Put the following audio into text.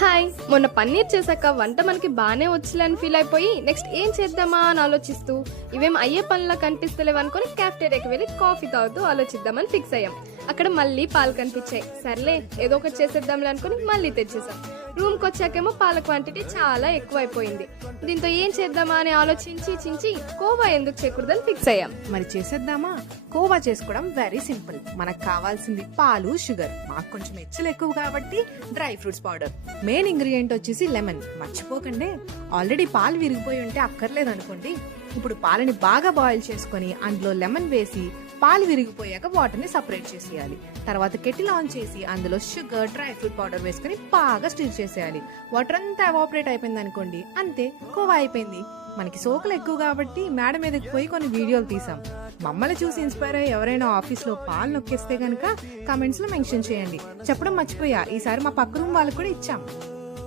Hi, మొన్న పన్నీర్ చేశాక వంట మనకి బాగానే వచ్చలే ఫీల్ అయిపోయి నెక్స్ట్ ఏం చేద్దామా అని ఆలోచిస్తూ ఇవేం అయ్యే పనులా కనిపిస్తలేవు అనుకుని క్యాఫ్టేరియాకి వెళ్ళి కాఫీ తాగుతూ ఆలోచిద్దామని ఫిక్స్ అయ్యాం. అక్కడ మళ్ళీ పాలు కనిపించాయి. సర్లే ఏదో ఒకటి చేసేద్దాంలే అనుకుని మళ్ళీ తెచ్చేసాం. రూమ్కి వచ్చాకేమో పాల క్వాంటిటీ చాలా ఎక్కువ అయిపోయింది. దీంతో ఏం చేద్దామా అని ఆలోచించి కోవా ఎందుకు చేయకూడదని ఫిక్స్ అయ్యాం. మరి చేసేద్దామా? కోవా చేసుకోవడం వెరీ సింపుల్. మనకు కావాల్సింది పాలు, షుగర్. మాకు కొంచెం హెచ్చులు ఎక్కువ కాబట్టి dry fruits powder. Main ingredient వచ్చేసి లెమన్. మర్చిపోకండి, ఆల్రెడీ పాలు విరిగిపోయి ఉంటే అక్కర్లేదు అనుకోండి. ఇప్పుడు పాలని బాగా బాయిల్ చేసుకొని అందులో లెమన్ వేసి పాలు విరిగిపోయాక వాటర్ ని సపరేట్ చేసేయాలి. తర్వాత కెటిల్ ఆన్ చేసి అందులో షుగర్, డ్రై ఫ్రూట్ పౌడర్ వేసుకుని బాగా స్టిర్ చేసేయాలి. వాటర్ అంతా ఎవాపరేట్ అయిపోయింది అనుకోండి, అంతే, కోవా అయిపోయింది. మనకి సోకులు ఎక్కువ కాబట్టి మేడ మీదకి పోయి కొన్ని వీడియోలు తీసాం. మమ్మల్ని చూసి ఇన్స్పైర్ అయ్యి ఎవరైనా ఆఫీస్ లో పాలు నొక్కేస్తే గనక కామెంట్స్ లో మెన్షన్ చేయండి. చెప్పడం మర్చిపోయా, ఈసారి మా పక్క రూమ్ వాళ్ళకి కూడా ఇచ్చాం.